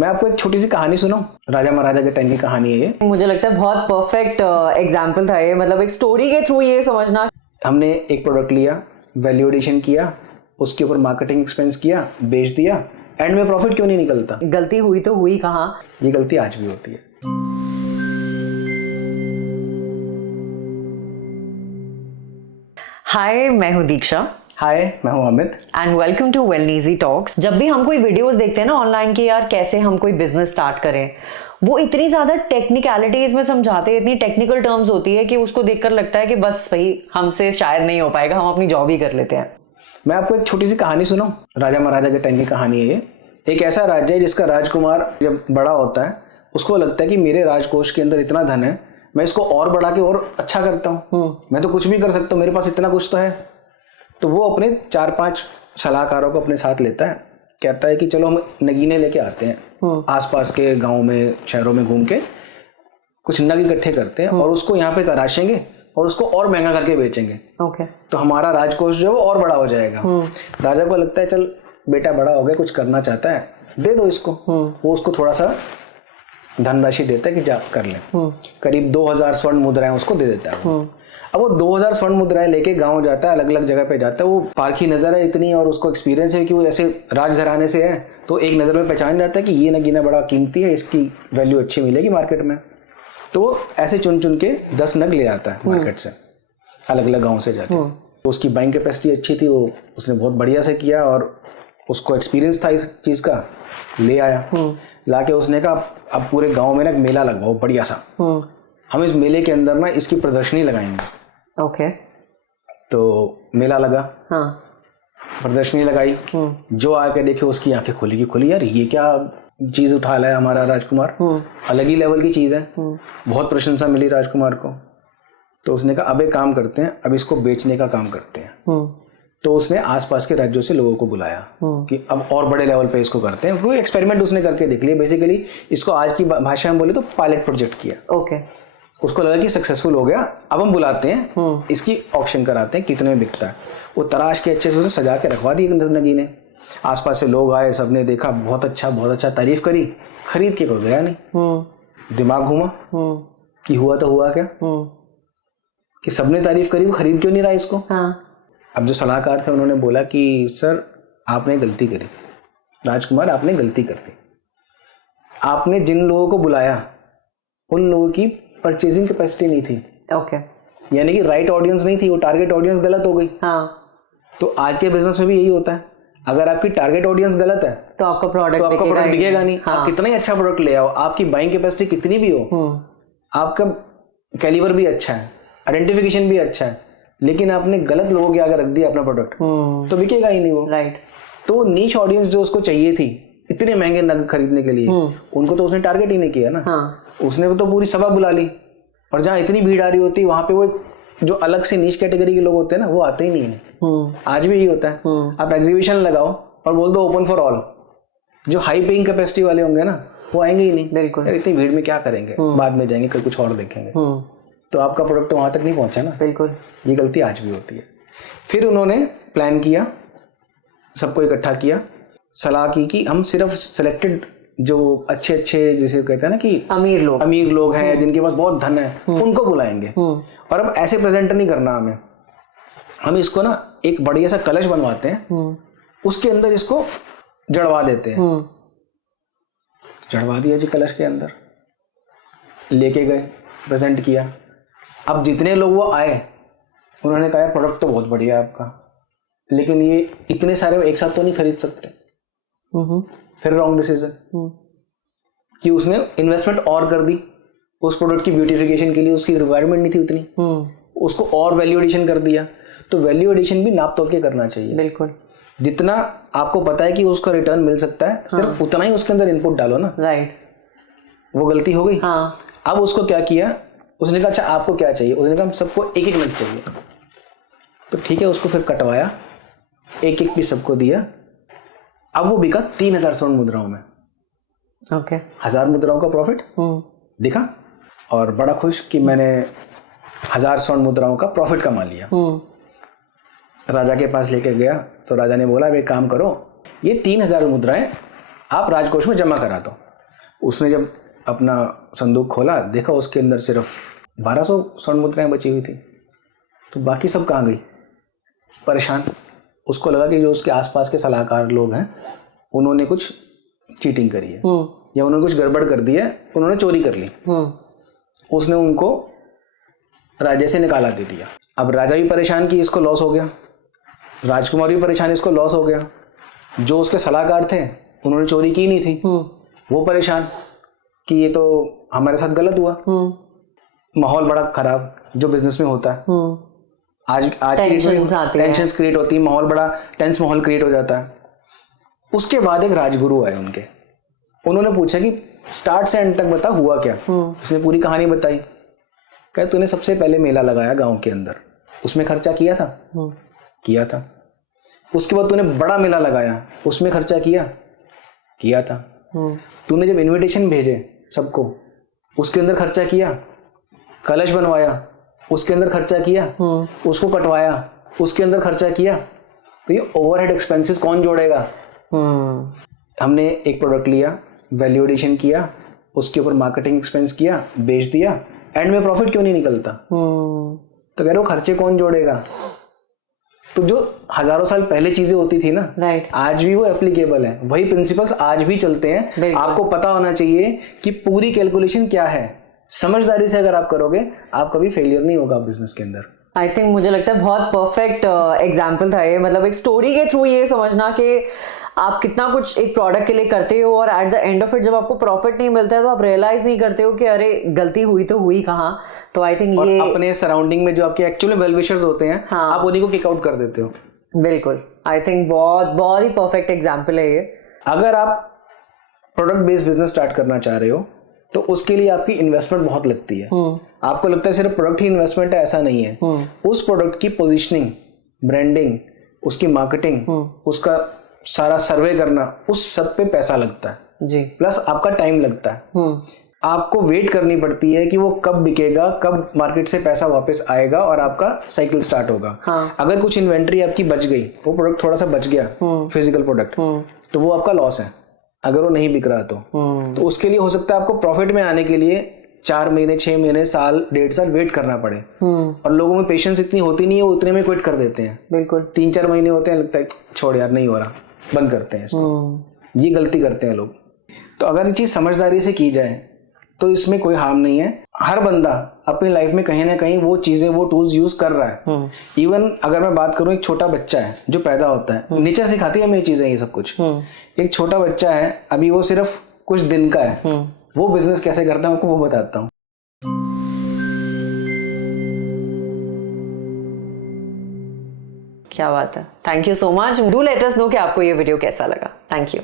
मैं आपको एक छोटी सी कहानी सुनाऊं, राजा महाराजा के टाइम की कहानी है ये। मुझे लगता है बहुत परफेक्ट एग्जाम्पल था ये, मतलब एक स्टोरी के थ्रू ये समझना। हमने एक प्रोडक्ट लिया, वैल्यू एडिशन किया, उसके ऊपर मार्केटिंग एक्सपेंस किया, बेच दिया, एंड में प्रॉफिट क्यों नहीं निकलता? गलती हुई तो हुई कहाँ? ये गलती आज भी होती है। हाय, मैं हूँ दीक्षा। हाय, मैं हूँ अमित। एंड वेलकम टू वेलनीजी टॉक्स। जब भी हम कोई वीडियोस देखते हैं ना ऑनलाइन की, यार कैसे हम कोई बिजनेस स्टार्ट करें, वो इतनी ज्यादा टेक्निकलिटीज में समझाते हैं, इतनी टेक्निकल टर्म्स होती है कि उसको देखकर लगता है कि बस भाई हमसे शायद नहीं हो पाएगा, हम अपनी जॉब ही कर लेते हैं। मैं आपको एक छोटी सी कहानी सुनाऊं, राजा महाराजा के टाइम की कहानी है ये। एक ऐसा राज्य है जिसका राजकुमार जब बड़ा होता है उसको लगता है कि मेरे राजकोष के अंदर इतना धन है, मैं इसको और बढ़ा के और अच्छा करता हूँ, मैं तो कुछ भी कर सकता हूँ, मेरे पास इतना कुछ तो है। तो वो अपने 4-5 सलाहकारों को अपने साथ लेता है, कहता है कि चलो हम नगीने लेके आते हैं, आसपास के गाँव में शहरों में घूम के कुछ नग इकट्ठे करते हैं और उसको यहाँ पे तराशेंगे और उसको और महंगा करके बेचेंगे। ओके। तो हमारा राजकोष जो है वो और बड़ा हो जाएगा। राजा को लगता है चल बेटा बड़ा हो गया, कुछ करना चाहता है, दे दो इसको। वो उसको थोड़ा सा धनराशि देता है कि जा कर ले। करीब 2000 स्वर्ण मुद्राएं उसको दे देता है। अब वो 2000 स्वर्ण मुद्राएं लेके गांव जाता है, अलग अलग जगह पे जाता है। वो पारखी नजर है इतनी और उसको एक्सपीरियंस है कि वो ऐसे राजघराने से है, तो एक नजर में पहचान जाता है कि ये नगीना बड़ा कीमती है, इसकी वैल्यू अच्छी मिलेगी मार्केट में। तो ऐसे चुन चुन के 10 नग ले आता है मार्केट से, अलग अलग गाँव से जाके। तो उसकी बाइंग कैपेसिटी अच्छी थी, वो उसने बहुत बढ़िया से किया और उसको एक्सपीरियंस था इस चीज़ का। ले आया, लाके उसने कहा अब पूरे गांव में ना एक मेला लगवाओ बढ़िया सा, हम इस मेले के अंदर ना इसकी प्रदर्शनी लगाएंगे। ओके। तो मेला लगा, प्रदर्शनी लगाई, जो आके देखे उसकी आंखें खुली, यार ये क्या चीज़ उठा लाया हमारा राजकुमार, अलग ही लेवल की चीज़ है। बहुत प्रशंसा मिली राजकुमार को। तो उसने कहा अब एक काम करते हैं, अब इसको बेचने का काम करते हैं। तो उसने आसपास के राज्यों से लोगों को बुलाया कि अब और बड़े लेवल पे इसको करते हैं। कोई एक्सपेरिमेंट उसने करके देख लिया। बेसिकली इसको आज की भाषा में बोले तो पायलट प्रोजेक्ट किया। ओके। उसको लगा कि सक्सेसफुल हो गया, अब हम बुलाते हैं, इसकी ऑक्शन कराते हैं, कितने में बिकता है। वो तराश के अच्छे से उसने सजा के रखवा दी नगीने। आसपास से लोग आए, सबने देखा, बहुत अच्छा तारीफ करी, खरीद के कोई गया नहीं। दिमाग घूमा कि हुआ तो हुआ क्या, कि सबने तारीफ करी, वो खरीद क्यों नहीं रहा इसको। अब जो सलाहकार थे उन्होंने बोला कि सर आपने गलती करी, राजकुमार आपने गलती कर दी। आपने जिन लोगों को बुलाया उन लोगों की परचेजिंग कैपेसिटी नहीं थी। ओके। यानी कि राइट ऑडियंस नहीं थी, वो टारगेट ऑडियंस गलत हो गई। तो आज के बिजनेस में भी यही होता है, अगर आपकी टारगेट ऑडियंस गलत है तो आपका प्रोडक्ट बिकेगा नहीं। आप कितना ही अच्छा प्रोडक्ट ले आओ, आपकी बाइंग कैपेसिटी कितनी भी हो, आपका कैलिबर भी अच्छा है, आइडेंटिफिकेशन भी अच्छा है, लेकिन आपने गलत लोगों के आगे रख दिया अपना प्रोडक्ट, तो बिकेगा ही नहीं वो। राइट। तो नीश ऑडियंस जो उसको चाहिए थी इतने महंगे नग खरीदने के लिए, उनको तो उसने टारगेट ही नहीं किया ना। उसने तो पूरी सभा बुला ली, और जहाँ इतनी भीड़ आ रही होती वहां पे वो जो अलग से नीश कैटेगरी के लोग होते हैं ना, वो आते ही नहीं है। आज भी यही होता है। आप एग्जीबिशन लगाओ और बोल दो ओपन फॉर ऑल, जो हाई पेइंग कैपेसिटी वाले होंगे ना वो आएंगे ही नहीं। बिल्कुल। इतनी भीड़ में क्या करेंगे, बाद में जाएंगे कल कुछ और देखेंगे। तो आपका प्रोडक्ट तो वहां तक नहीं पहुंचा ना। बिल्कुल। ये गलती आज भी होती है। फिर उन्होंने प्लान किया, सबको इकट्ठा किया, सलाह की कि हम सिर्फ सिलेक्टेड जो अच्छे जैसे कहते हैं ना कि अमीर लोग हैं जिनके पास बहुत धन है, उनको बुलाएंगे। और अब ऐसे प्रेजेंट नहीं करना हमें, हम इसको ना एक बढ़िया सा कलश बनवाते हैं, उसके अंदर इसको जड़वा देते हैं। जड़वा दिया जी कलश के अंदर, लेके गए, प्रेजेंट किया। अब जितने लोग वो आए उन्होंने कहा प्रोडक्ट तो बहुत बढ़िया है आपका, लेकिन ये इतने सारे एक साथ तो नहीं खरीद सकते। फिर रॉन्ग डिसीजन कि उसने इन्वेस्टमेंट और कर दी उस प्रोडक्ट की ब्यूटिफिकेशन के लिए, उसकी रिक्वायरमेंट नहीं थी उतनी, उसको और वैल्यू एडिशन कर दिया। तो वैल्यू एडिशन भी नाप तोल के करना चाहिए। बिल्कुल। जितना आपको पता है कि उसका रिटर्न मिल सकता है, सिर्फ उतना ही उसके अंदर इनपुट डालो ना। राइट। वो गलती हो गई। अब उसको क्या किया, उसने कहा अच्छा आपको क्या चाहिए, उसने कहा सबको एक नग चाहिए। तो ठीक है, उसको फिर कटवाया, एक पीस सबको दिया। अब वो बिका 3000 स्वर्ण मुद्राओं में। ओके। 1000 मुद्राओं का प्रॉफिट दिखा, और बड़ा खुश कि मैंने 1000 स्वर्ण मुद्राओं का प्रॉफिट कमा लिया। राजा के पास लेके गया तो राजा ने बोला अब एक काम करो, ये 3000 मुद्राएं आप राजकोष में जमा करा दो। उसने जब अपना संदूक खोला, देखा उसके अंदर सिर्फ 1200 स्वर्ण मुद्राएं बची हुई थी। तो बाकी सब कहाँ गई? परेशान। उसको लगा कि जो उसके आसपास के सलाहकार लोग हैं उन्होंने कुछ चीटिंग करी है या उन्होंने कुछ गड़बड़ कर दी है, उन्होंने चोरी कर ली। उसने उनको राजा से निकाला दे दिया। अब राजा भी परेशान कि इसको लॉस हो गया, राजकुमार भी परेशान, इसको लॉस हो गया। जो उसके सलाहकार थे उन्होंने चोरी की नहीं थी, वो परेशान कि ये तो हमारे साथ गलत हुआ। माहौल बड़ा खराब जो बिजनेस में होता है। आज टेंशन्स क्रिएट होती है, माहौल बड़ा टेंस माहौल क्रिएट हो जाता है। उसके बाद एक राजगुरु आए उनके, उन्होंने पूछा कि स्टार्ट से एंड तक बता हुआ क्या। उसने पूरी कहानी बताई। कहा तूने सबसे पहले मेला लगाया गांव के अंदर, उसमें खर्चा किया था? किया था। उसके बाद तूने बड़ा मेला लगाया, उसमें खर्चा किया? किया था। तूने जब इनविटेशन भेजे सबको, उसके अंदर खर्चा किया? कलश बनवाया, उसके अंदर खर्चा किया? उसको कटवाया, उसके अंदर खर्चा किया? तो ये ओवरहेड एक्सपेंसेस कौन जोड़ेगा? हमने एक प्रोडक्ट लिया, वैल्यू एडिशन किया, उसके ऊपर मार्केटिंग एक्सपेंस किया, बेच दिया, एंड में प्रॉफिट क्यों नहीं निकलता? तो कह रहे हो खर्चे कौन जोड़ेगा? तो जो हजारों साल पहले चीजें होती थी ना, राइट, आज भी वो एप्लीकेबल है, वही प्रिंसिपल्स आज भी चलते हैं। आपको पता होना चाहिए कि पूरी कैलकुलेशन क्या है। समझदारी से अगर आप करोगे, आप कभी फेलियर नहीं होगा बिजनेस के अंदर। आई थिंक मुझे लगता है बहुत परफेक्ट एग्जाम्पल था ये, मतलब एक स्टोरी के थ्रू ये समझना कि आप कितना कुछ एक प्रोडक्ट के लिए करते हो और at the end of it जब आपको प्रॉफिट नहीं मिलता है तो आप रियलाइज नहीं करते हो कि अरे गलती हुई तो हुई कहाँ। तो आई थिंक ये अपने सराउंडिंग में जो आपके एक्चुअली वेल विशर्स होते हैं, हाँ, आप उन्हीं को किक आउट कर देते हो। बिल्कुल, आई थिंक बहुत बहुत ही परफेक्ट एग्जाम्पल है ये। अगर आप प्रोडक्ट बेस्ड बिजनेस स्टार्ट करना चाह रहे हो तो उसके लिए आपकी इन्वेस्टमेंट बहुत लगती है। आपको लगता है सिर्फ प्रोडक्ट ही इन्वेस्टमेंट है, ऐसा नहीं है। उस प्रोडक्ट की पोजीशनिंग, ब्रांडिंग, उसकी मार्केटिंग, उसका सारा सर्वे करना, उस सब पे पैसा लगता है जी। प्लस आपका टाइम लगता है। आपको वेट करनी पड़ती है कि वो कब बिकेगा, कब मार्केट से पैसा वापस आएगा और आपका साइकिल स्टार्ट होगा। हाँ। अगर कुछ इन्वेंट्री आपकी बच गई, वो प्रोडक्ट थोड़ा सा बच गया, फिजिकल प्रोडक्ट, तो वो आपका लॉस है अगर वो नहीं बिक रहा तो उसके लिए हो सकता है आपको प्रॉफिट में आने के लिए 4 महीने, 6 महीने, साल, 1.5 साल वेट करना पड़े। और लोगों में पेशेंस इतनी होती नहीं है, वो उतने में क्विट कर देते हैं। बिल्कुल, 3-4 महीने होते हैं, लगता है छोड़ यार नहीं हो रहा, बंद करते हैं इसको। ये गलती करते हैं लोग। तो अगर ये चीज समझदारी से की जाए तो इसमें कोई हार्म नहीं है। हर बंदा अपनी लाइफ में कहीं ना कहीं वो चीजें, वो टूल्स यूज कर रहा है। इवन अगर मैं बात करूं, एक छोटा बच्चा है जो पैदा होता है, नेचर सिखाती है हमें ये चीजें, ये सब कुछ। एक छोटा बच्चा है, अभी वो सिर्फ कुछ दिन का है, वो बिजनेस कैसे करता है आपको वो बताता हूँ। क्या बात है, thank you so much. Do let us know कि आपको ये वीडियो कैसा लगा। Thank you.